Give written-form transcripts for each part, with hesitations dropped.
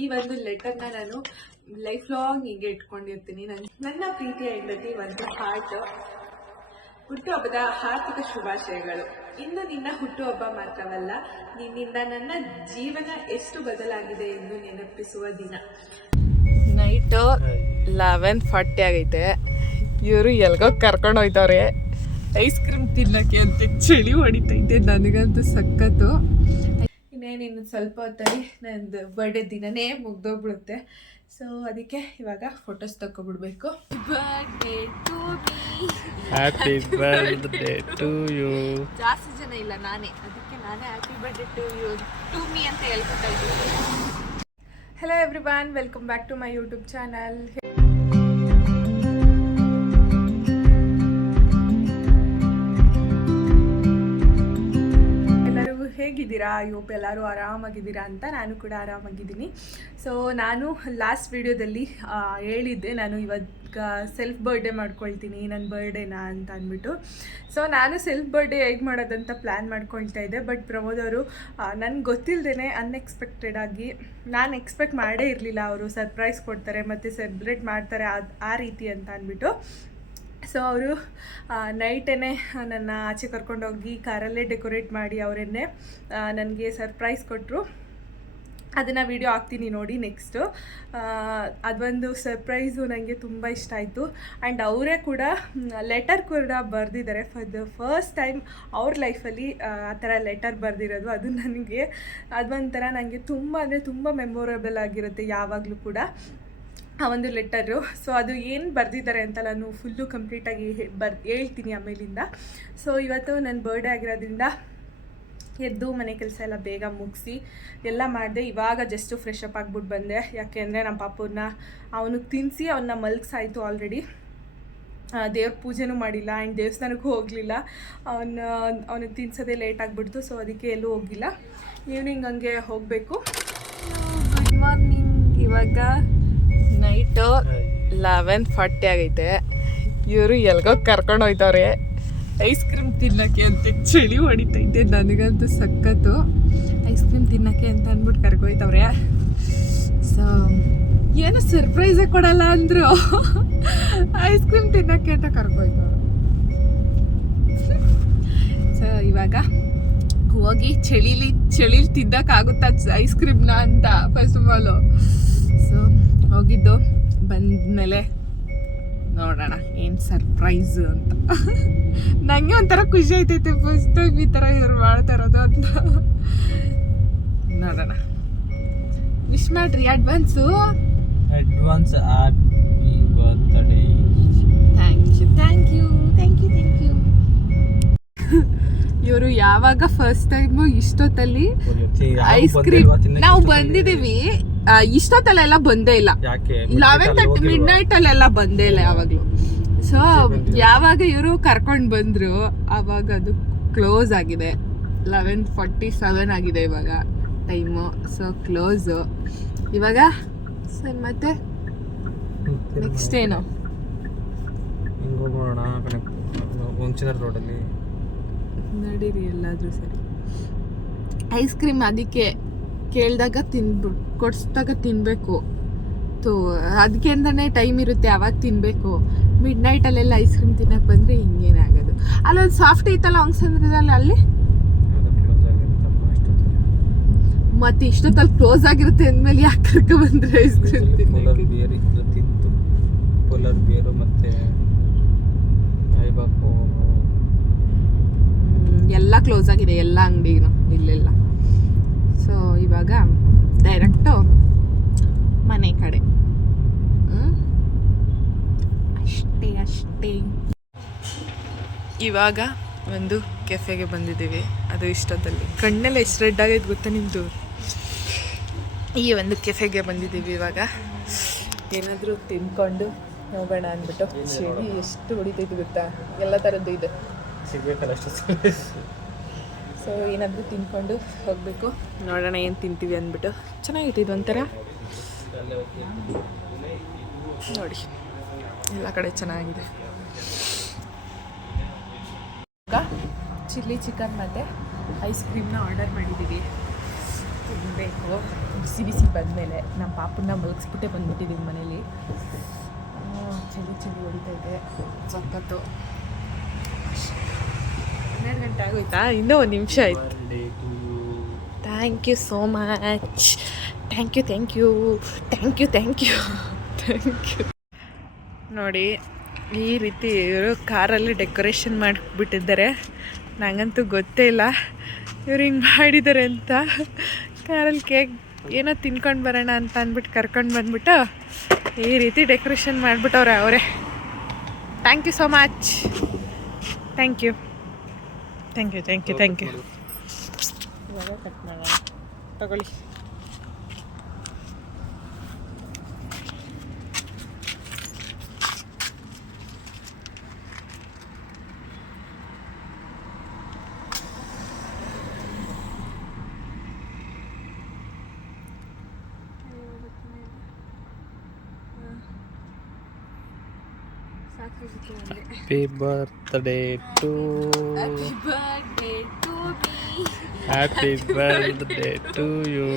ಈ ಒಂದು ಲೆಟರ್ನ ನಾನು ಲೈಫ್ ಲಾಂಗ್ ಹೀಗೆ ಇಟ್ಕೊಂಡಿರ್ತೀನಿ. ನನ್ನ ಪ್ರೀತಿಯ ಹೆಂಡತಿ ಒಂದು ಹಾರ್ಟ್. ಹುಟ್ಟುಹಬ್ಬದ ಹಾರ್ದಿಕ ಶುಭಾಶಯಗಳು. ಇಂದು ನಿನ್ನ ಹುಟ್ಟುಹಬ್ಬ ಮಾತ್ರವಲ್ಲ, ನಿನ್ನಿಂದ ನನ್ನ ಜೀವನ ಎಷ್ಟು ಬದಲಾಗಿದೆ ಎಂದು ನೆನಪಿಸುವ ದಿನ. ನೈಟು 11:40 ಆಗೈತೆ. ಇವರು ಎಲ್ಗೋ ಕರ್ಕೊಂಡು ಹೋಯ್ತವ್ರೆ ಐಸ್ ಕ್ರೀಮ್ ತಿನ್ನಕ್ಕೆ ಅಂತ. ಚಳಿ ಹೊಡಿತೈತೆ ನನಗಂತೂ ಸಖತ್ತು. ಇನ್ನೇನು ಸ್ವಲ್ಪ ಹೊತ್ತಲ್ಲಿ ನಂದು ಬರ್ಡೇ ದಿನನೇ ಮುಗ್ದೋಗ್ಬಿಡುತ್ತೆ. ಸೊ ಅದಕ್ಕೆ ಇವಾಗ ಫೋಟೋಸ್ ತಗೊಬಿಡ್ಬೇಕು. Birthday to me, happy birthday to you. ಜಾಸ್ತಿ ಜನ ಇಲ್ಲ, ನಾನೇ, ಅದಕ್ಕೆ ನಾನೇ happy birthday to you to me ಅಂತ ಹೇಳ್ಕೊತಾ ಇದ್ದೀನಿ. Hello everyone, welcome back to my YouTube channel. ಹೇಗಿದ್ದೀರಾ? ಯೋಪ್ ಎಲ್ಲರೂ ಆರಾಮಾಗಿದ್ದೀರಾ ಅಂತ. ನಾನು ಕೂಡ ಆರಾಮಾಗಿದ್ದೀನಿ. ಸೊ ನಾನು ಲಾಸ್ಟ್ ವಿಡಿಯೋದಲ್ಲಿ ಹೇಳಿದ್ದೆ ನಾನು ಇವಾಗ ಸೆಲ್ಫ್ ಬರ್ಡೇ ಮಾಡ್ಕೊಳ್ತೀನಿ, ನನ್ನ ಬರ್ಡೇನಾ ಅಂತ ಅಂದ್ಬಿಟ್ಟು. ಸೊ ನಾನು ಸೆಲ್ಫ್ ಬರ್ಡೇ ಹೇಗೆ ಮಾಡೋದಂತ ಪ್ಲ್ಯಾನ್ ಮಾಡ್ಕೊಳ್ತಾ ಇದ್ದೆ. ಬಟ್ ಪ್ರಮೋದ್ ಅವರು ನನಗೆ ಗೊತ್ತಿಲ್ಲದೇ ಅನ್ಎಕ್ಸ್ಪೆಕ್ಟೆಡ್ ಆಗಿ, ನಾನು ಎಕ್ಸ್ಪೆಕ್ಟ್ ಮಾಡೇ ಇರಲಿಲ್ಲ ಅವರು ಸರ್ಪ್ರೈಸ್ ಕೊಡ್ತಾರೆ ಮತ್ತು ಸೆಲೆಬ್ರೇಟ್ ಮಾಡ್ತಾರೆ ಆ ರೀತಿ ಅಂತ ಅಂದ್ಬಿಟ್ಟು. ಸೊ ಅವರು ನೈಟೇ ನನ್ನ ಆಚೆ ಕರ್ಕೊಂಡೋಗಿ ಕಾರಲ್ಲೇ ಡೆಕೋರೇಟ್ ಮಾಡಿ ಅವರನ್ನೇ ನನಗೆ ಸರ್ಪ್ರೈಸ್ ಕೊಟ್ಟರು. ಅದನ್ನು ವಿಡಿಯೋ ಹಾಕ್ತೀನಿ ನೋಡಿ ನೆಕ್ಸ್ಟು. ಅದೊಂದು ಸರ್ಪ್ರೈಸು ನನಗೆ ತುಂಬ ಇಷ್ಟ ಆಯಿತು. ಆ್ಯಂಡ್ ಅವರೇ ಕೂಡ ಲೆಟರ್ ಕೂಡ ಬರೆದಿದ್ದಾರೆ. ಫಾರ್ ದ ಫಸ್ಟ್ ಟೈಮ್ ಅವ್ರ ಲೈಫಲ್ಲಿ ಆ ಥರ ಲೆಟರ್ ಬರೆದಿರೋದು. ಅದು ನನಗೆ ಅದೊಂಥರ ನನಗೆ ತುಂಬ ಅಂದರೆ ತುಂಬ ಮೆಮೊರೇಬಲ್ ಆಗಿರುತ್ತೆ ಯಾವಾಗಲೂ ಕೂಡ ಆ ಒಂದು ಲೆಟರು. ಸೊ ಅದು ಏನು ಬರೆದಿದ್ದಾರೆ ಅಂತ ನಾನು ಫುಲ್ಲು ಕಂಪ್ಲೀಟಾಗಿ ಹೇಳ್ತೀನಿ ಆಮೇಲಿಂದ. ಸೊ ಇವತ್ತು ನನ್ನ ಬರ್ಡೇ ಆಗಿರೋದ್ರಿಂದ ಎದ್ದು ಮನೆ ಕೆಲಸ ಎಲ್ಲ ಬೇಗ ಮುಗಿಸಿ ಎಲ್ಲ ಮಾಡಿದೆ. ಇವಾಗ ಜಸ್ಟು ಫ್ರೆಶ್ ಅಪ್ ಆಗಿಬಿಟ್ಟು ಬಂದೆ. ಯಾಕೆಂದರೆ ನಮ್ಮ ಪಾಪನ್ನ ಅವನಿಗೆ ತಿನ್ನಿಸಿ ಅವನ್ನ ಮಲಗಿಸಾಯಿತು ಆಲ್ರೆಡಿ. ದೇವ್ರ ಪೂಜೆನೂ ಮಾಡಿಲ್ಲ ಆ್ಯಂಡ್ ದೇವಸ್ಥಾನಕ್ಕೂ ಹೋಗಲಿಲ್ಲ. ಅವನಿಗೆ ತಿನ್ಸೋದೇ ಲೇಟ್ ಆಗಿಬಿಡ್ತು. ಸೊ ಅದಕ್ಕೆ ಎಲ್ಲೂ ಹೋಗಿಲ್ಲ. ಈವ್ನಿಂಗ್ ಹಂಗೆ ಹೋಗಬೇಕು. Good morning. ಇವಾಗ ನೈಟು 11:40 ಆಗೈತೆ. ಇವರು ಎಲ್ಗೋ ಕರ್ಕೊಂಡು ಹೋಯ್ತವ್ರೆ ಐಸ್ ಕ್ರೀಮ್ ತಿನ್ನೋಕ್ಕೆ ಅಂತ. ಚಳಿ ಹೊಡಿತೈತೆ ನನಗಂತೂ ಸಖತ್ತು. ಐಸ್ ಕ್ರೀಮ್ ತಿನ್ನೋಕ್ಕೆ ಅಂತ ಅಂದ್ಬಿಟ್ಟು ಕರ್ಕೊಯ್ತವ್ರೆ. ಸೊ ಏನು ಸರ್ಪ್ರೈಸೇ ಕೊಡಲ್ಲ ಅಂದರು, ಐಸ್ ಕ್ರೀಮ್ ತಿನ್ನೋಕ್ಕೆ ಅಂತ ಕರ್ಕೊಯ್ತವ್ರೆ. ಸೊ ಇವಾಗ ಹೋಗಿ ಚಳಿಲಿ ತಿನ್ನೋಕ್ಕಾಗುತ್ತಾ ಐಸ್ ಕ್ರೀಮ್ನ ಅಂತ ಫಸ್ಟ್ ಆಫ್ ಆಲು. ಸೊ ಹೋಗಿದ್ದು ಬಂದಮೇಲೆ ನೋಡೋಣ ಏನು ಸರ್ಪ್ರೈಸು ಅಂತ. ನನಗೆ ಒಂಥರ ಖುಷಿ ಆಯ್ತೈತೆ ಫಸ್ಟ್ ಟೈಮ್ ಈ ಥರ ಇವ್ರು ಮಾಡ್ತಾ ಇರೋದು ಅಂತ. ನೋಡೋಣ. ವಿಶ್ ಮಾಡ್ರಿ advance. Advance happy birthday. Thank you. ಇವರು ಯಾವಾಗ ಫಸ್ಟ್ ಟೈಮು ಇಷ್ಟೊತ್ತಲ್ಲಿ ಐಸ್ ಕ್ರೀಮ್ ನಾವು ಬಂದಿದ್ದೀವಿ. ಇಷ್ಟೊತ್ತಲ್ಲೆಲ್ಲ ಬಂದೇ ಇಲ್ಲ. 11:30 ಮಿಡ್ನೈಟ್ ಅಲ್ಲೆಲ್ಲ ಬಂದೇ ಇಲ್ಲ ಯಾವಾಗಲೂ. ಸೊ ಯಾವಾಗ ಇವರು ಕರ್ಕೊಂಡು ಬಂದರು ಆವಾಗ ಅದು ಕ್ಲೋಸ್ ಆಗಿದೆ. 11:47 ಆಗಿದೆ ಇವಾಗ ಟೈಮು. ಸೊ ಕ್ಲೋಸು ಇವಾಗ. ಸರ್ ಮತ್ತೆ ನೆಕ್ಸ್ಟ್ ಏನು? ರೋಡಲ್ಲಿ ನಡೀರಿ ಎಲ್ಲಾದರೂ ಸರಿ. ಐಸ್ ಕ್ರೀಮ್ ಅದಕ್ಕೆ ಕೇಳಿದಾಗ ಕೊಡಿಸ್ದಾಗ ತಿನ್ನಬೇಕು. ಅದಕ್ಕೆ ಅಂತಲೇ ಟೈಮ್ ಇರುತ್ತೆ, ಅವಾಗ ತಿನ್ನಬೇಕು. ಮಿಡ್ ನೈಟಲ್ಲೆಲ್ಲ ಐಸ್ ಕ್ರೀಮ್ ತಿನ್ನೋಕೆ ಬಂದರೆ ಹಿಂಗೇನೆ ಆಗೋದು. ಅಲ್ಲೊಂದು ಸಾಫ್ಟ್ ಐತಲ್ಲ ಅಂಗಸಂದ್ರದಲ್ಲಿ, ಅಲ್ಲಿ ಮತ್ತೆ ಇಷ್ಟೊತ್ತಲ್ಲಿ ಕ್ಲೋಸ್ ಆಗಿರುತ್ತೆ ಅಂದಮೇಲೆ ಯಾಕೆ ಕರ್ಕೊ ಬಂದರೆ ಐಸ್ ಕ್ರೀಮ್ ತಿನ್ನೋಕೆ? ಎಲ್ಲ ಕ್ಲೋಸ್ ಆಗಿದೆ, ಎಲ್ಲ ಅಂಗಡಿಗೂ ಇಲ್ಲೆಲ್ಲ. ಸೊ ಇವಾಗ ಡೈರೆಕ್ಟು ಮನೆ ಕಡೆ. ಅಷ್ಟೇ. ಇವಾಗ ಒಂದು ಕೆಫೆಗೆ ಬಂದಿದ್ದೀವಿ. ಅದು ಇಷ್ಟೊತ್ತಲ್ಲಿ ಕಣ್ಣೆಲ್ಲ ಎಷ್ಟು ರೆಡ್ ಆಗೈತೆ ಗೊತ್ತಾ ನಿಮ್ಮದು. ಈ ಒಂದು ಕೆಫೆಗೆ ಬಂದಿದ್ದೀವಿ. ಇವಾಗ ಏನಾದರೂ ತಿನ್ಕೊಂಡು ಹೋಗೋಣ ಅಂದ್ಬಿಟ್ಟು. ಚಳಿ ಎಷ್ಟು ಹೊಡಿತೈತೆ ಗೊತ್ತಾ, ಎಲ್ಲ ಥರದ್ದು ಇದೆ. ಸಿಗಬೇಕಲ್ಲ ಅಷ್ಟು. ಸೊ ಏನಾದರೂ ತಿನ್ಕೊಂಡು ಹೋಗಬೇಕು. ನೋಡೋಣ ಏನು ತಿಂತೀವಿ ಅಂದ್ಬಿಟ್ಟು. ಚೆನ್ನಾಗಿತ್ತು ಇದು ಒಂಥರ. ನೋಡಿ ಎಲ್ಲ ಕಡೆ ಚೆನ್ನಾಗಿದೆ. ಚಿಲ್ಲಿ ಚಿಕನ್ ಮತ್ತು ಐಸ್ ಕ್ರೀಮ್ನ ಆರ್ಡರ್ ಮಾಡಿದ್ದೀವಿ. ತಿನ್ನಬೇಕು ಬಿಸಿ ಬಿಸಿ ಬಂದಮೇಲೆ. ನಮ್ಮ ಪಾಪನ್ನ ಮಲಗಿಸ್ಬಿಟ್ಟೆ ಬಂದ್ಬಿಟ್ಟಿದ್ದೀವಿ ಮನೇಲಿ. ಚಳಿ ಚಳಿ ಹೊಡಿತಾ ಇದೆ ಸಖತ್ತು. 12 ಗಂಟೆ ಆಗೋಯ್ತಾ? ಇನ್ನೂ 1 ನಿಮಿಷ ಆಯ್ತು. Thank you so much. Thank you thank you thank you thank you thank you. ನೋಡಿ ಈ ರೀತಿ ಇವರು ಕಾರಲ್ಲಿ ಡೆಕೋರೇಷನ್ ಮಾಡಿಬಿಟ್ಟಿದ್ದಾರೆ. ನನಗಂತೂ ಗೊತ್ತೇ ಇಲ್ಲ ಇವ್ರು ಹಿಂಗೆ ಮಾಡಿದ್ದಾರೆ ಅಂತ. ಕಾರಲ್ಲಿ ಕೇಕ್ ಏನೋ ತಿನ್ಕೊಂಡು ಬರೋಣ ಅಂತ ಅಂದ್ಬಿಟ್ಟು ಕರ್ಕೊಂಡು ಬಂದ್ಬಿಟ್ಟು ಈ ರೀತಿ ಡೆಕೋರೇಷನ್ ಮಾಡಿಬಿಟ್ಟವ್ರೆ ಅವರೇ. Thank you so much. Thank you thank you thank you thank you. ಇವಾಗ ಕಟ್ ಮಾಡೋಣ, ತಗೊಳ್ಳಿ. Happy birthday to Happy birthday to you.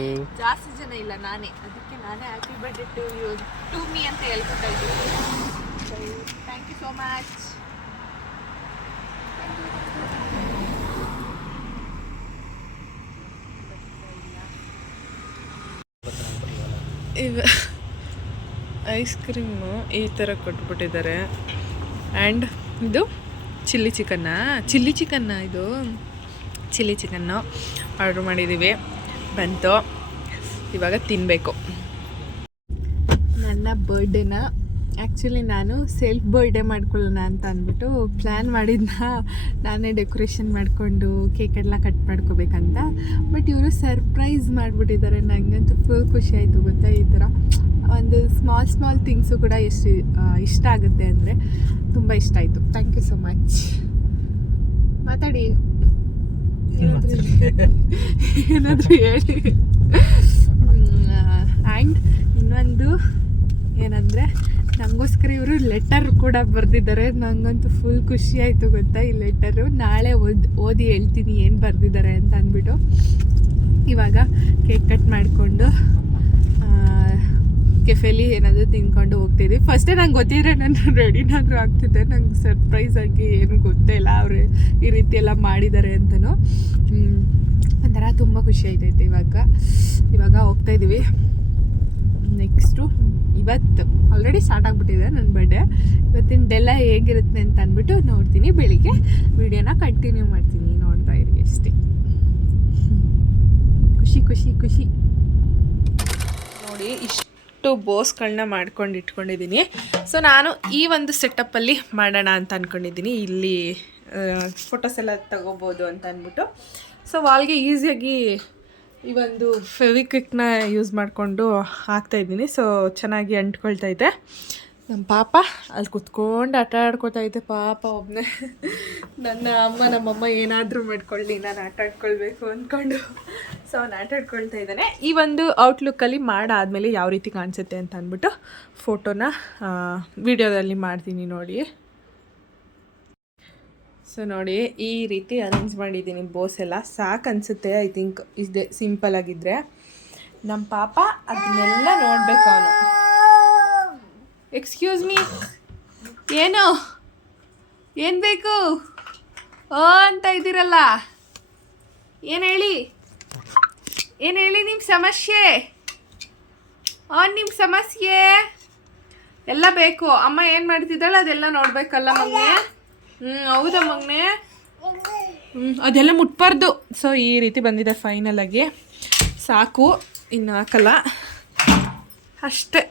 ಜಾಸ್ತಿ ಜನ ಇಲ್ಲ, ನಾನೇ, ಅದಕ್ಕೆ ನಾನೇ happy birthday to you to me ಅಂತ ಹೇಳ್ಕೊತಾ ಇದ್ದೀನಿ. Thank you so much. Ice cream ಈ ಥರ ಕೊಟ್ಬಿಟ್ಟಿದ್ದಾರೆ. ಆ್ಯಂಡ್ ಇದು ಚಿಲ್ಲಿ ಚಿಕನ್ನ ಇದು ಚಿಲ್ಲಿ ಚಿಕನ್ನು ಆರ್ಡ್ರ್ ಮಾಡಿದ್ದೀವಿ, ಬಂತು. ಇವಾಗ ತಿನ್ನಬೇಕು. ನನ್ನ ಬರ್ಡೇನ ಆ್ಯಕ್ಚುಲಿ ನಾನು ಸೆಲ್ಫ್ ಬರ್ಡೇ ಮಾಡ್ಕೊಳ್ಳೋಣ ಅಂತ ಅಂದ್ಬಿಟ್ಟು ಪ್ಲ್ಯಾನ್ ಮಾಡಿದ್ನ, ನಾನೇ ಡೆಕೋರೇಷನ್ ಮಾಡಿಕೊಂಡು ಕೇಕೆಲ್ಲ ಕಟ್ ಮಾಡ್ಕೋಬೇಕಂತ. ಬಟ್ ಇವರು ಸರ್ಪ್ರೈಸ್ ಮಾಡಿಬಿಟ್ಟಿದ್ದಾರೆ. ನನಗಂತೂ ಫುಲ್ ಖುಷಿ ಆಯಿತು ಗೊತ್ತಾ. ಈ ಥರ ಒಂದು ಸ್ಮಾಲ್ ಥಿಂಗ್ಸು ಕೂಡ ಎಷ್ಟು ಇಷ್ಟ ಆಗುತ್ತೆ ಅಂದರೆ ತುಂಬ ಇಷ್ಟ ಆಯಿತು. Thank you so much. ಮಾತಾಡಿ, ಏನಾದರೂ ಹೇಳಿ. ಆ್ಯಂಡ್ ಇನ್ನೊಂದು ಏನಂದರೆ ನನಗೋಸ್ಕರ ಇವರು ಲೆಟರ್ ಕೂಡ ಬರೆದಿದ್ದಾರೆ. ನನಗಂತೂ ಫುಲ್ ಖುಷಿ ಆಯಿತು ಗೊತ್ತಾ. ಈ ಲೆಟರು ನಾಳೆ ಓದಿ ಹೇಳ್ತೀನಿ ಏನು ಬರೆದಿದ್ದಾರೆ ಅಂತ ಅಂದ್ಬಿಟ್ಟು. ಇವಾಗ ಕೇಕ್ ಕಟ್ ಮಾಡಿಕೊಂಡು ಕೆಫೆಲಿ ಏನಾದರೂ ತಿನ್ಕೊಂಡು ಹೋಗ್ತಿದ್ವಿ. ಫಸ್ಟೇ ನಂಗೆ ಗೊತ್ತಿದ್ರೆ ನಾನು ರೆಡಿನಾದರೂ ಆಗ್ತಿದ್ದೆ. ನಂಗೆ ಸರ್ಪ್ರೈಸ್ ಆಗಿ ಏನು ಗೊತ್ತೇ ಇಲ್ಲ ಅವರು ಈ ರೀತಿ ಎಲ್ಲ ಮಾಡಿದ್ದಾರೆ ಅಂತಲೂ. ಒಂಥರ ತುಂಬ ಖುಷಿ ಆಯ್ತೈತೆ. ಇವಾಗ ಹೋಗ್ತಾಯಿದ್ದೀವಿ. ನೆಕ್ಸ್ಟು ಇವತ್ತು ಆಲ್ರೆಡಿ ಸ್ಟಾರ್ಟ್ ಆಗಿಬಿಟ್ಟಿದೆ ನನ್ನ ಬರ್ಡೇ. ಇವತ್ತಿನ ಡೆಲ್ಲ ಹೇಗಿರುತ್ತೆ ಅಂತ ಅಂದ್ಬಿಟ್ಟು ನೋಡ್ತೀನಿ. ಬೆಳಿಗ್ಗೆ ವಿಡಿಯೋನ ಕಂಟಿನ್ಯೂ ಮಾಡ್ತೀನಿ, ನೋಡ್ತಾ ಇರಿ ಅಷ್ಟೇ. ಖುಷಿ ಖುಷಿ ಖುಷಿ. ನೋಡಿ ಇಷ್ಟು ಬೋಸ್ಗಳನ್ನ ಮಾಡ್ಕೊಂಡು ಇಟ್ಕೊಂಡಿದ್ದೀನಿ. ಸೊ ನಾನು ಈ ಒಂದು ಸೆಟಪ್ಪಲ್ಲಿ ಮಾಡೋಣ ಅಂತ ಅಂದ್ಕೊಂಡಿದ್ದೀನಿ. ಇಲ್ಲಿ ಫೋಟೋಸ್ ಎಲ್ಲ ತಗೋಬೋದು ಅಂತ ಅಂದ್ಬಿಟ್ಟು. ಸೊ ವಾಲ್ಗೆ ಈಸಿಯಾಗಿ ಈ ಒಂದು ಫೆವಿಕ್ವಿಕ್ನ ಯೂಸ್ ಮಾಡಿಕೊಂಡು ಹಾಕ್ತಾಯಿದ್ದೀನಿ. ಸೊ ಚೆನ್ನಾಗಿ ಅಂಟ್ಕೊಳ್ತೈತೆ. ನಮ್ಮ ಪಾಪ ಅಲ್ಲಿ ಕುತ್ಕೊಂಡು ಆಟ ಆಡ್ಕೊತೈತೆ ಪಾಪ ಒಬ್ಬನೇ. ನಮ್ಮಮ್ಮ ಏನಾದರೂ ಮಾಡ್ಕೊಳ್ಳಿ, ನಾನು ಆಟ ಆಡ್ಕೊಳ್ಬೇಕು ಅಂದ್ಕೊಂಡು. ಸೊ ಅವ್ನು ಆಟ ಆಡ್ಕೊಳ್ತಾ ಇದ್ದಾನೆ. ಈ ಒಂದು ಔಟ್ಲುಕ್ಕಲ್ಲಿ ಮಾಡಾದಮೇಲೆ ಯಾವ ರೀತಿ ಕಾಣಿಸುತ್ತೆ ಅಂತ ಅಂದ್ಬಿಟ್ಟು ಫೋಟೋನ ವಿಡಿಯೋದಲ್ಲಿ ಮಾಡ್ತೀನಿ ನೋಡಿ. ಸೊ ನೋಡಿ ಈ ರೀತಿ ಅರೇಂಜ್ ಮಾಡಿದ್ದೀನಿ. ಬೋಸ್ ಎಲ್ಲ ಸಾಕು ಅನಿಸುತ್ತೆ. ಐ ಥಿಂಕ್ ಇದೆ ಸಿಂಪಲ್ ಆಗಿದ್ದರೆ. ನಮ್ಮ ಪಾಪ ಅದನ್ನೆಲ್ಲ ನೋಡಬೇಕು ಅವನು. ಎಕ್ಸ್ಕ್ಯೂಸ್ ಮೀ, ಏನು ಬೇಕು ಓ ಅಂತ ಇದ್ದೀರಲ್ಲ, ಏನು ಹೇಳಿ ನಿಮ್ಮ ಸಮಸ್ಯೆ? ನಿಮ್ಮ ಸಮಸ್ಯೆ ಎಲ್ಲ ಬೇಕು. ಅಮ್ಮ ಏನು ಮಾಡ್ತಿದ್ದಾಳೆ ಅದೆಲ್ಲ ನೋಡಬೇಕಲ್ಲ ಮಗನೇ. ಹೌದಾ ಮಗನೇ? ಅದೆಲ್ಲ ಮುಟ್ಬಾರ್ದು. ಸೊ ಈ ರೀತಿ ಬಂದಿದೆ ಫೈನಲಾಗಿ. ಸಾಕು, ಇನ್ನು ಹಾಕಲ್ಲ ಅಷ್ಟೇ.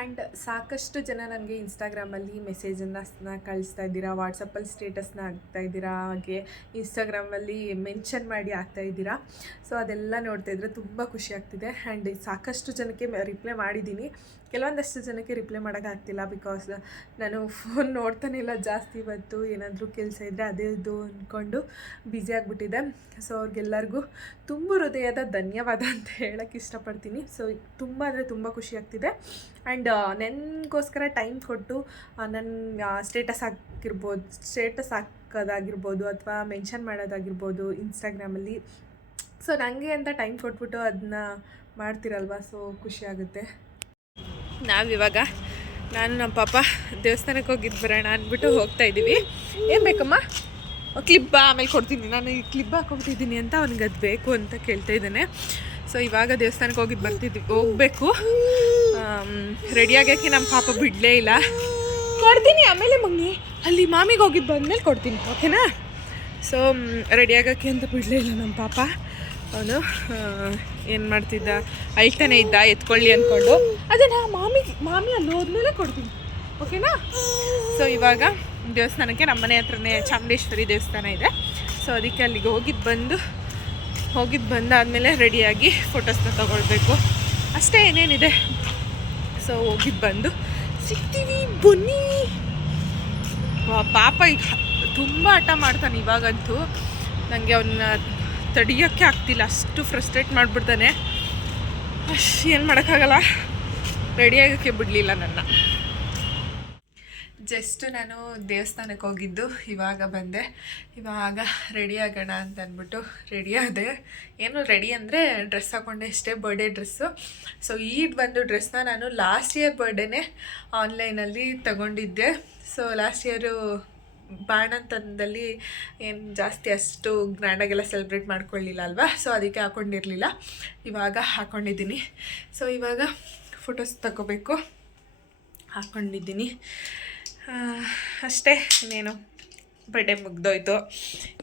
ಆ್ಯಂಡ್ ಸಾಕಷ್ಟು ಜನ ನನಗೆ ಇನ್ಸ್ಟಾಗ್ರಾಮಲ್ಲಿ ಮೆಸೇಜನ್ನು ಕಳಿಸ್ತಾ ಇದ್ದೀರಾ, ವಾಟ್ಸಪ್ಪಲ್ಲಿ ಸ್ಟೇಟಸ್ನ ಹಾಕ್ತಾಯಿದ್ದೀರಾ, ಹಾಗೆ ಇನ್ಸ್ಟಾಗ್ರಾಮಲ್ಲಿ ಮೆನ್ಷನ್ ಮಾಡಿ ಹಾಕ್ತಾಯಿದ್ದೀರಾ. ಸೊ ಅದೆಲ್ಲ ನೋಡ್ತಾಯಿದ್ರೆ ತುಂಬ ಖುಷಿ ಆಗ್ತಿದೆ. ಆ್ಯಂಡ್ ಸಾಕಷ್ಟು ಜನಕ್ಕೆ ರಿಪ್ಲೈ ಮಾಡಿದ್ದೀನಿ. ಕೆಲವೊಂದಷ್ಟು ಜನಕ್ಕೆ ರಿಪ್ಲೈ ಮಾಡೋಕ್ಕಾಗ್ತಿಲ್ಲ, ಬಿಕಾಸ್ ನಾನು ಫೋನ್ ನೋಡ್ತಾನೆ ಇಲ್ಲ ಜಾಸ್ತಿ. ಇವತ್ತು ಏನಾದರೂ ಕೆಲಸ ಇದ್ದರೆ ಅದೇ ಇದು ಅಂದ್ಕೊಂಡು ಬ್ಯುಸಿ ಆಗಿಬಿಟ್ಟಿದೆ. ಸೊ ಅವ್ರಿಗೆಲ್ಲರಿಗೂ ತುಂಬ ಹೃದಯದ ಧನ್ಯವಾದ ಅಂತ ಹೇಳೋಕ್ಕೆ ಇಷ್ಟಪಡ್ತೀನಿ. ಸೊ ತುಂಬ ಅಂದರೆ ತುಂಬ ಖುಷಿ ಆಗ್ತಿದೆ. ಆ್ಯಂಡ್ ನನಗೋಸ್ಕರ ಟೈಮ್ ಕೊಟ್ಟು ನನ್ನ ಸ್ಟೇಟಸ್ ಹಾಕೋದಾಗಿರ್ಬೋದು ಅಥವಾ ಮೆನ್ಷನ್ ಮಾಡೋದಾಗಿರ್ಬೋದು ಇನ್ಸ್ಟಾಗ್ರಾಮಲ್ಲಿ. ಸೊ ನನಗೆ ಅಂತ ಟೈಮ್ ಕೊಟ್ಬಿಟ್ಟು ಅದನ್ನ ಮಾಡ್ತಿರಲ್ವ, ಸೊ ಖುಷಿ ಆಗುತ್ತೆ. ನಾವಿವಾಗ ನಾನು ನಮ್ಮ ಪಾಪ ದೇವಸ್ಥಾನಕ್ಕೆ ಹೋಗಿದ್ದು ಬರೋಣ ಅಂದ್ಬಿಟ್ಟು ಹೋಗ್ತಾ ಇದ್ದೀವಿ. ಏನು ಬೇಕಮ್ಮ? ಕ್ಲಿಪ್ ಆಮೇಲೆ ಕೊಡ್ತೀನಿ, ನಾನು ಈ ಕ್ಲಿಪ್ ಹಾಕೊಬಿಟ್ಟಿದ್ದೀನಿ ಅಂತ ಅವ್ನಿಗೆ ಅದು ಬೇಕು ಅಂತ ಕೇಳ್ತಾ ಇದ್ದಾನೆ. ಸೊ ಇವಾಗ ದೇವಸ್ಥಾನಕ್ಕೆ ಹೋಗಬೇಕು. ರೆಡಿ ಆಗೋಕ್ಕೆ ನಮ್ಮ ಪಾಪ ಬಿಡಲೇ ಇಲ್ಲ. ಕೊಡ್ತೀನಿ ಆಮೇಲೆ ಮಮ್ಮಿ, ಅಲ್ಲಿ ಮಾಮಿಗೆ ಹೋಗಿದ್ದು ಬಂದಮೇಲೆ ಕೊಡ್ತೀನಿ, ಓಕೆನಾ? ಸೊ ರೆಡಿ ಆಗೋಕ್ಕೆ ಅಂತ ಬಿಡಲೇ ಇಲ್ಲ ನಮ್ಮ ಪಾಪ. ಅವನು ಏನು ಮಾಡ್ತಿದ್ದ, ಅಳ್ತಾನೆ ಇದ್ದ, ಎತ್ಕೊಳ್ಳಿ ಅಂದ್ಕೊಂಡು. ಅದನ್ನು ಮಾಮಿ ಅಲ್ಲಿ ಹೋದ್ಮೇಲೆ ಕೊಡ್ತೀನಿ, ಓಕೆನಾ? ಸೊ ಇವಾಗ ದೇವಸ್ಥಾನಕ್ಕೆ ನಮ್ಮ ಮನೆ ಹತ್ರನೇ ಚಾಮುಂಡೇಶ್ವರಿ ದೇವಸ್ಥಾನ ಇದೆ. ಸೊ ಅದಕ್ಕೆ ಅಲ್ಲಿಗೆ ಹೋಗಿದ್ದು ಬಂದಾದಮೇಲೆ ರೆಡಿಯಾಗಿ ಫೋಟೋಸ್ನ ತೊಗೊಳ್ಬೇಕು ಅಷ್ಟೇ, ಏನೇನಿದೆ. ಸೊ ಹೋಗಿದ್ದು ಬಂದು ಸಿಗ್ತೀವಿ ಬನ್ನಿ. ಪಾಪ ಈಗ ತುಂಬ ಹಠ ಮಾಡ್ತಾನೆ ಇವಾಗಂತೂ. ನನಗೆ ಅವನ್ನ ತಡಿಯೋಕ್ಕೆ ಆಗ್ತಿಲ್ಲ, ಅಷ್ಟು ಫ್ರಸ್ಟ್ರೇಟ್ ಮಾಡಿಬಿಡ್ತಾನೆ. ಏನು ಮಾಡೋಕ್ಕಾಗಲ್ಲ, ರೆಡಿಯಾಗೋಕ್ಕೆ ಬಿಡಲಿಲ್ಲ ನನ್ನ. ಜಸ್ಟ್ ನಾನು ದೇವಸ್ಥಾನಕ್ಕೆ ಹೋಗಿದ್ದು ಇವಾಗ ಬಂದೆ. ಇವಾಗ ರೆಡಿ ಆಗೋಣ ಅಂತ ಅಂದ್ಬಿಟ್ಟು ರೆಡಿ ಆದೆ. ಏನು ರೆಡಿ ಅಂದರೆ ಡ್ರೆಸ್ ಹಾಕ್ಕೊಂಡೆ ಅಷ್ಟೇ, ಬರ್ಡೇ ಡ್ರೆಸ್ಸು. ಸೊ ಬಂದು ಡ್ರೆಸ್ನ ನಾನು ಲಾಸ್ಟ್ ಇಯರ್ ಬರ್ಡೇನೇ ಆನ್ಲೈನಲ್ಲಿ ತಗೊಂಡಿದ್ದೆ. ಸೊ ಲಾಸ್ಟ್ ಇಯರು ಬಾಣಂತನದಲ್ಲಿ ಏನು ಜಾಸ್ತಿ ಅಷ್ಟು ಗ್ರ್ಯಾಂಡಾಗೆಲ್ಲ ಸೆಲೆಬ್ರೇಟ್ ಮಾಡ್ಕೊಳ್ಳಿಲ್ಲ ಅಲ್ವಾ, ಸೊ ಅದಕ್ಕೆ ಹಾಕ್ಕೊಂಡಿರಲಿಲ್ಲ. ಇವಾಗ ಹಾಕ್ಕೊಂಡಿದ್ದೀನಿ. ಸೊ ಇವಾಗ ಫೋಟೋಸ್ ತಗೋಬೇಕು, ಹಾಕ್ಕೊಂಡಿದ್ದೀನಿ ಅಷ್ಟೇ. ಇನ್ನೇನು ಬರ್ಡೇ ಮುಗ್ದೋಯ್ತು.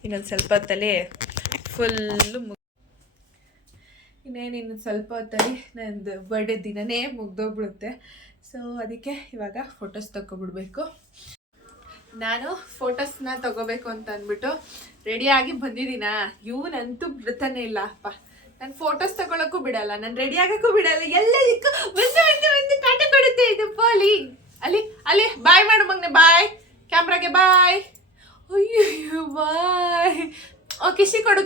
ಇನ್ನೊಂದು ಸ್ವಲ್ಪ ಹೊತ್ತಲ್ಲಿ ಇನ್ನೊಂದು ಸ್ವಲ್ಪ ಹೊತ್ತಲ್ಲಿ ನಂದು ಬರ್ಡೇ ದಿನನೇ ಮುಗ್ದೋಗ್ಬಿಡುತ್ತೆ. ಸೊ ಅದಕ್ಕೆ ಇವಾಗ ಫೋಟೋಸ್ ತಗೊಬಿಡ್ಬೇಕು. ನಾನು ಫೋಟೋಸ್ನ ತಗೋಬೇಕು ಅಂತ ಅಂದ್ಬಿಟ್ಟು ರೆಡಿಯಾಗಿ ಬಂದಿದ್ದೀನಾ. ಇವನಂತೂ ಬಿಡ್ತಾನೆ ಇಲ್ಲ ಅಪ್ಪ, ನಾನು ಫೋಟೋಸ್ ತಗೊಳಕ್ಕೂ ಬಿಡಲ್ಲ, ನಾನು ರೆಡಿ ಆಗೋಕ್ಕೂ ಬಿಡಲ್ಲ. ಎಲ್ಲದಕ್ಕೂ ಒಂದು ಕಾಟ ಕೊಡುತ್ತೆ ಇದು ಪೋಲಿ. ಅಲ್ಲಿ ಬಾಯ್ ಮಾಡು ಮಗನೆ, ಬಾಯ್ ಕ್ಯಾಮ್ರಾಗೆ ಬಾಯ್. ಅಯ್ಯೋ ಬಾಯ್. ಕಿಸಿ ಕೊಡು,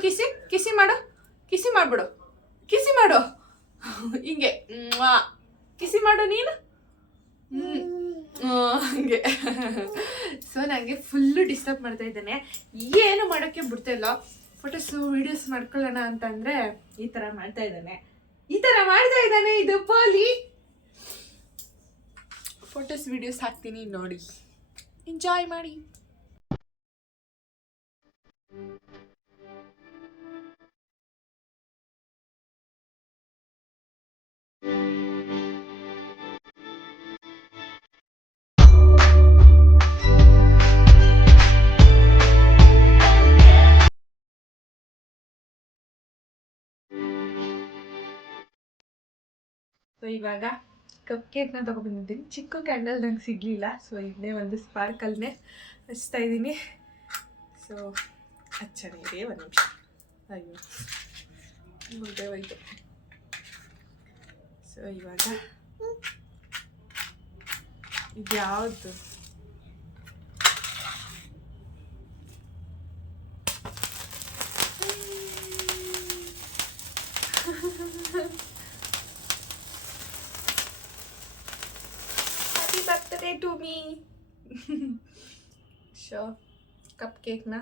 ಕಿಸಿ ಮಾಡ್ಬಿಡು, ಕಿಸಿ ಮಾಡು, ಹಿಂಗೆ ಕಿಸಿ ಮಾಡು ನೀನು. ಹಂಗೆ. ಸೊ ನನಗೆ ಫುಲ್ಲು ಡಿಸ್ಟರ್ಬ್ ಮಾಡ್ತಾ ಇದ್ದಾನೆ, ಏನು ಮಾಡೋಕ್ಕೆ ಬಿಡ್ತಾ ಇಲ್ಲ. ಫೋಟೋಸು ವೀಡಿಯೋಸ್ ಮಾಡ್ಕೊಳ್ಳೋಣ ಅಂತಂದರೆ ಈ ಥರ ಮಾಡ್ತಾ ಇದ್ದಾನೆ ಇದು ಪೋಲಿ. ಫೋಟೋಸ್ ವೀಡಿಯೋಸ್ ಹಾಕ್ತೀನಿ ನೋಡಿ, ಎಂಜಾಯ್ ಮಾಡಿ. ಸೊ ಇವಾಗ ಕಪ್ ಕೇಕ್ನ ತೊಗೊಬಂದಿದ್ದೀನಿ. ಚಿಕ್ಕ ಕ್ಯಾಂಡಲ್ ನಂಗೆ ಸಿಗಲಿಲ್ಲ, ಸೊ ಇದನ್ನೇ ಒಂದು ಸ್ಪಾರ್ಕಲ್ನೇ ಹಚ್ತಾ ಇದ್ದೀನಿ. ಸೊ ಹಚ್ಚಣೆ ಇದೆ, ಒಂದು ನಿಮಿಷ. ಅಯ್ಯೋ ಮುದ್ದೆ ಹೋಯ್ತು. ಸೊ ಇವಾಗ ಇದು ಯಾವುದು birthday to me. So cup ಕೇಕ್ನ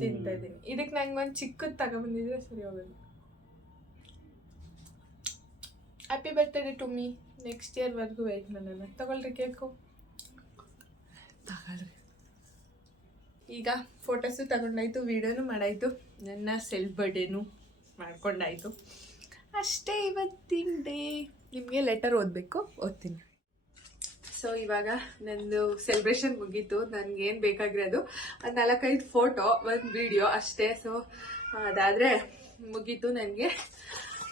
ತಿಂತಾ ಇದ್ದೀನಿ. ಇದಕ್ಕೆ ನಂಗೆ ಒಂದು ಚಿಕ್ಕದು ತಗೊಬಂದಿದ್ರೆ ಸರಿ ಹೋಗೋದು. Happy birthday to me. Next ಇಯರ್ವರೆಗೂ ವೆಯ್ಟ್ ಮಾಡೋಣ. ತಗೊಳ್ರಿ ಕೇಕು, ತಗೊಳ್ರಿ. ಈಗ ಫೋಟೋಸು ತಗೊಂಡಾಯ್ತು, ವೀಡಿಯೋನು ಮಾಡಾಯಿತು, ನನ್ನ ಸೆಲ್ಫ್ ಬರ್ಡೇನು ಮಾಡ್ಕೊಂಡಾಯಿತು ಅಷ್ಟೇ ಇವತ್ತಿನ ಡೇ. ನಿಮಗೆ ಲೆಟರ್ ಓದ್ತೀನಿ. ಸೊ ಇವಾಗ ನಂದು ಸೆಲೆಬ್ರೇಷನ್ ಮುಗೀತು. ನನಗೇನು ಬೇಕಾಗಿರೋದು ಒಂದು 4-5 ಫೋಟೋ, ಒಂದು ವಿಡಿಯೋ ಅಷ್ಟೇ. ಸೊ ಅದಾದರೆ ಮುಗೀತು ನನಗೆ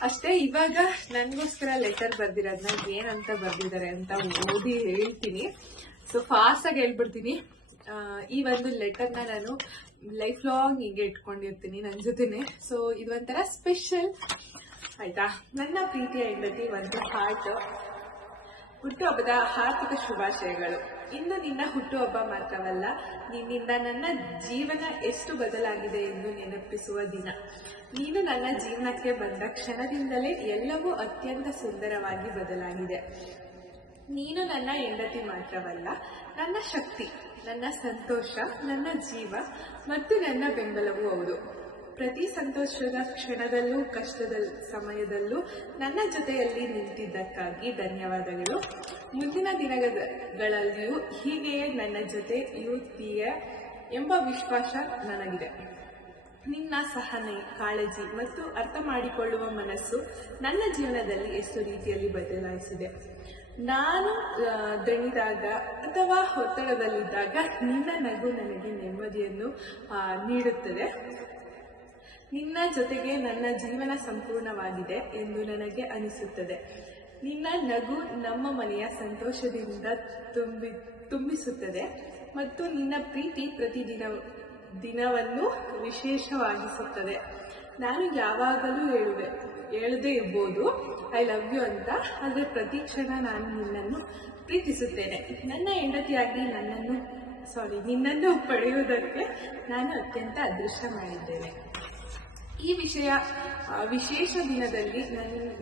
ಅಷ್ಟೇ. ಇವಾಗ ನನಗೋಸ್ಕರ ಲೆಟರ್ ಬರ್ದಿರೋದನ್ನ ಏನಂತ ಬರ್ದಿದ್ದಾರೆ ಅಂತ ಓದಿ ಹೇಳ್ತೀನಿ. ಸೊ ಫಾಸ್ಟಾಗಿ ಹೇಳ್ಬಿಡ್ತೀನಿ. ಈ ಒಂದು ಲೆಟರ್ನ ನಾನು ಲೈಫ್ ಲಾಂಗ್ ಹೀಗೆ ಇಟ್ಕೊಂಡಿರ್ತೀನಿ ನನ್ನ ಜೊತೆನೆ. ಸೊ ಇದೊಂಥರ ಸ್ಪೆಷಲ್ ಆಯಿತಾ. ನನ್ನ ಪ್ರೀತಿಯ ಹೆಂಡತಿ, ಒಂದು ಹಾರ್ಟ್. ಹುಟ್ಟುಹಬ್ಬದ ಹಾರ್ದಿಕ ಶುಭಾಶಯಗಳು. ಇಂದು ನಿನ್ನ ಹುಟ್ಟುಹಬ್ಬ ಮಾತ್ರವಲ್ಲ, ನಿನ್ನಿಂದ ನನ್ನ ಜೀವನ ಎಷ್ಟು ಬದಲಾಗಿದೆ ಎಂದು ನೆನಪಿಸುವ ದಿನ. ನೀನು ನನ್ನ ಜೀವನಕ್ಕೆ ಬಂದ ಕ್ಷಣದಿಂದಲೇ ಎಲ್ಲವೂ ಅತ್ಯಂತ ಸುಂದರವಾಗಿ ಬದಲಾಗಿದೆ. ನೀನು ನನ್ನ ಹೆಂಡತಿ ಮಾತ್ರವಲ್ಲ, ನನ್ನ ಶಕ್ತಿ, ನನ್ನ ಸಂತೋಷ, ನನ್ನ ಜೀವ ಮತ್ತು ನನ್ನ ಬೆಂಬಲವೂ ಹೌದು. ಪ್ರತಿ ಸಂತೋಷದ ಕ್ಷಣದಲ್ಲೂ ಕಷ್ಟದ ಸಮಯದಲ್ಲೂ ನನ್ನ ಜೊತೆಯಲ್ಲಿ ನಿಂತಿದ್ದಕ್ಕಾಗಿ ಧನ್ಯವಾದಗಳು. ಮುಂದಿನ ದಿನಗಳಲ್ಲಿಯೂ ಹೀಗೆಯೇ ನನ್ನ ಜೊತೆ ಇರುತ್ತೀಯ ಎಂಬ ವಿಶ್ವಾಸ ನನಗಿದೆ. ನಿನ್ನ ಸಹನೆ, ಕಾಳಜಿ ಮತ್ತು ಅರ್ಥ ಮಾಡಿಕೊಳ್ಳುವ ಮನಸ್ಸು ನನ್ನ ಜೀವನದಲ್ಲಿ ಎಷ್ಟು ರೀತಿಯಲ್ಲಿ ಬದಲಾಯಿಸಿದೆ. ನಾನು ದಣಿದಾಗ ಅಥವಾ ಒತ್ತಡದಲ್ಲಿದ್ದಾಗ ನಿನ್ನ ನಗು ನನಗೆ ನೆಮ್ಮದಿಯನ್ನು ನೀಡುತ್ತದೆ. ನಿನ್ನ ಜೊತೆಗೆ ನನ್ನ ಜೀವನ ಸಂಪೂರ್ಣವಾಗಿದೆ ಎಂದು ನನಗೆ ಅನಿಸುತ್ತದೆ. ನಿನ್ನ ನಗು ನಮ್ಮ ಮನೆಯ ಸಂತೋಷದಿಂದ ತುಂಬಿಸುತ್ತದೆ ಮತ್ತು ನಿನ್ನ ಪ್ರೀತಿ ದಿನವನ್ನು ವಿಶೇಷವಾಗಿಸುತ್ತದೆ. ನಾನು ಯಾವಾಗಲೂ ಹೇಳದೇ ಇರ್ಬೋದು ಐ ಲವ್ ಯು ಅಂತ, ಆದರೆ ಪ್ರತಿ ಕ್ಷಣ ನಾನು ನಿನ್ನನ್ನು ಪ್ರೀತಿಸುತ್ತೇನೆ. ನನ್ನ ಹೆಂಡತಿಯಾಗಿ ನಿನ್ನನ್ನು ಪಡೆಯುವುದಕ್ಕೆ ನಾನು ಅತ್ಯಂತ ಅದೃಷ್ಟ ಮಾಡಿದ್ದೇನೆ. ಈ ವಿಶೇಷ ದಿನದಲ್ಲಿ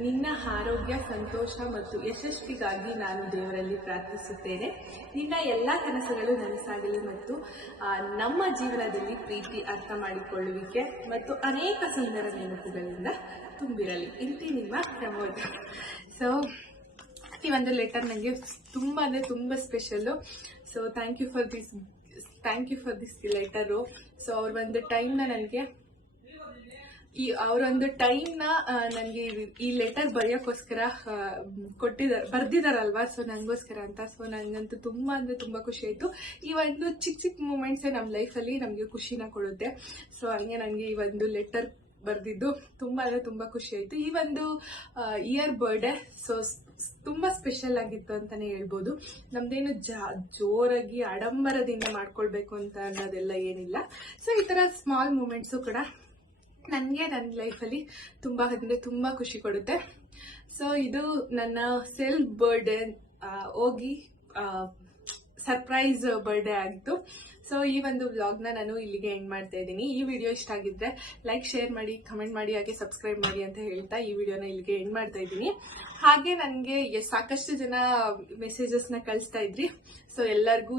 ನಿನ್ನ ಆರೋಗ್ಯ, ಸಂತೋಷ ಮತ್ತು ಯಶಸ್ವಿಗಾಗಿ ನಾನು ದೇವರಲ್ಲಿ ಪ್ರಾರ್ಥಿಸುತ್ತೇನೆ. ನಿನ್ನ ಎಲ್ಲ ಕನಸುಗಳು ನನಸಾಗಲಿ ಮತ್ತು ನಮ್ಮ ಜೀವನದಲ್ಲಿ ಪ್ರೀತಿ, ಅರ್ಥ ಮಾಡಿಕೊಳ್ಳುವಿಕೆ ಮತ್ತು ಅನೇಕ ಸುಂದರ ನೆನಪುಗಳಿಂದ ತುಂಬಿರಲಿ. ಇಂತಿ ನಿಮ್ಮ ಪ್ರಮೋದ. ಸೊ ಈ ಒಂದು ಲೆಟರ್ ನನಗೆ ತುಂಬ special. So thank you for this letter. So ಅವ್ರ ಒಂದು ಟೈಮ್ನ ನನಗೆ ಅವರೊಂದು ಟೈಮ್ನ ನನಗೆ ಈ ಲೆಟರ್ ಬರೆಯೋಕ್ಕೋಸ್ಕರ ಬರ್ದಿದಾರಲ್ವಾ, ಸೊ ನನಗೋಸ್ಕರ ಅಂತ. ಸೊ ನನಗಂತೂ ತುಂಬ ಖುಷಿ ಆಯಿತು. ಈ ಒಂದು ಚಿಕ್ಕ ಮೂಮೆಂಟ್ಸೇ ನಮ್ಮ ಲೈಫಲ್ಲಿ ನಮಗೆ ಖುಷಿನ ಕೊಡುತ್ತೆ. ಸೊ ಹಂಗೆ ನನಗೆ ಈ ಒಂದು ಲೆಟರ್ ಬರೆದಿದ್ದು ತುಂಬ ಖುಷಿ ಆಯಿತು. ಈ ಒಂದು ಇಯರ್ ಬರ್ಡೇ ಸೊ ತುಂಬ ಸ್ಪೆಷಲ್ ಆಗಿತ್ತು ಅಂತಲೇ ಹೇಳ್ಬೋದು. ನಮ್ದೇನು ಜೋರಾಗಿ ಆಡಂಬರದಿಂದ ಮಾಡ್ಕೊಳ್ಬೇಕು ಅಂತ ಅನ್ನೋದೆಲ್ಲ ಏನಿಲ್ಲ. ಸೊ ಈ ಥರ ಸ್ಮಾಲ್ ಮೂಮೆಂಟ್ಸು ಕೂಡ ನನಗೆ ನನ್ನ ಲೈಫಲ್ಲಿ ತುಂಬ ಖುಷಿ ಕೊಡುತ್ತೆ. ಸೊ ಇದು ನನ್ನ ಸೆಲ್ಫ್ ಬರ್ಡೇ ಹೋಗಿ ಸರ್ಪ್ರೈಸ್ ಬರ್ಡೇ ಆಗಿತ್ತು. ಸೊ ಈ ಒಂದು ವ್ಲಾಗ್ನ ನಾನು ಇಲ್ಲಿಗೆ ಎಂಡ್ ಮಾಡ್ತಾ ಇದ್ದೀನಿ. ಈ ವಿಡಿಯೋ ಇಷ್ಟ ಆಗಿದ್ರೆ ಲೈಕ್, ಶೇರ್ ಮಾಡಿ, ಕಮೆಂಟ್ ಮಾಡಿ, ಹಾಗೆ ಸಬ್ಸ್ಕ್ರೈಬ್ ಮಾಡಿ ಅಂತ ಹೇಳ್ತಾ ಈ ವಿಡಿಯೋನ ಇಲ್ಲಿಗೆ ಎಂಡ್ ಮಾಡ್ತಾ ಇದ್ದೀನಿ. ಹಾಗೆ ನನಗೆ ಸಾಕಷ್ಟು ಜನ ಮೆಸೇಜಸ್ನ ಕಳಿಸ್ತಾ ಇದ್ರಿ. ಸೊ ಎಲ್ಲರಿಗೂ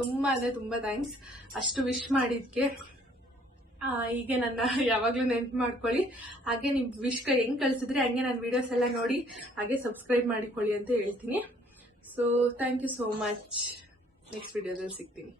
ತುಂಬ ಥ್ಯಾಂಕ್ಸ್ ಅಷ್ಟು ವಿಶ್ ಮಾಡಿದ್ಕೆ. ಹೀಗೆ ನನ್ನ ಯಾವಾಗಲೂ ನೆನಪು ಮಾಡ್ಕೊಳ್ಳಿ. ಹಾಗೆ ನೀವು ವಿಶ್ ಹೆಂಗೆ ಕಳಿಸಿದ್ರೆ ಹಂಗೆ ನನ್ನ ವಿಡಿಯೋಸ್ ಎಲ್ಲ ನೋಡಿ ಹಾಗೆ ಸಬ್ಸ್ಕ್ರೈಬ್ ಮಾಡಿಕೊಳ್ಳಿ ಅಂತ ಹೇಳ್ತೀನಿ. So thank you so much. Next ವಿಡಿಯೋದಲ್ಲಿ ಸಿಗ್ತೀನಿ.